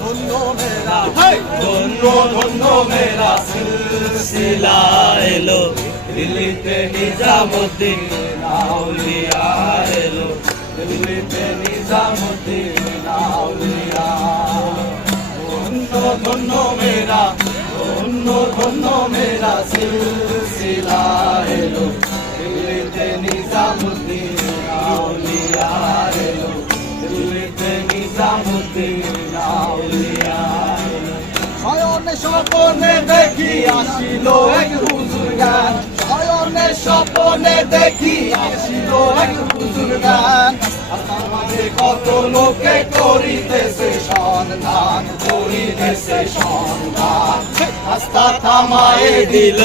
ধন্য মেরা ধন্য ধন্য মেরা সিলসিলা এলো দিল্লিতে নিজামুদ্দিন আউলিয়া এলো দিল্লিতে নিজামুদ্দিন আউলিয়া ধন্য ধন্য মেরা ধন্য ধন্য মেরা সিলসিলা এলো দিল্লিতে নিজামুদ্দিন আউলিয়া এলো দিল্লিতে নিজামুদ্দিন আউলিয়া শয়নে স্বপনে দেখি আসিল এক হুজুর গান শয়নে স্বপনে দেখি আসিল এক হুজুর গান আপনার মাঝে কত লোকে করিতেছে সন্ধান করিতেছে সন্ধান রাস্তা থামায়ে দিল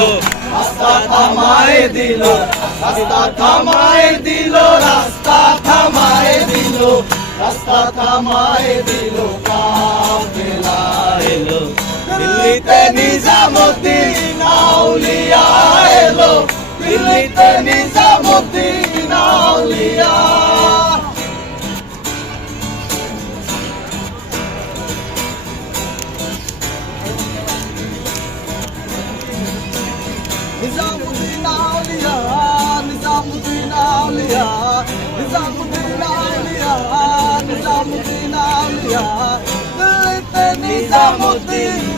রাস্তা থামায় দিল রাস্তা থামায় দিল রাস্তা থামায় দিল রাস্তা থামায় দিল কাফেলা এলো দিল্লিতে নিজামুদ্দিন আউলিয়া এলো দিল্লিতে নিজামুদ্দিন আউলিয়া নিজামুদ্দিন আউলিয়া নিজামুদ্দিন আউলিয়া নিজামুদ্দিন আউলিয়া নিজামুদ্দিন আউলিয়া দিল্লিতে নিজামুদ্দিন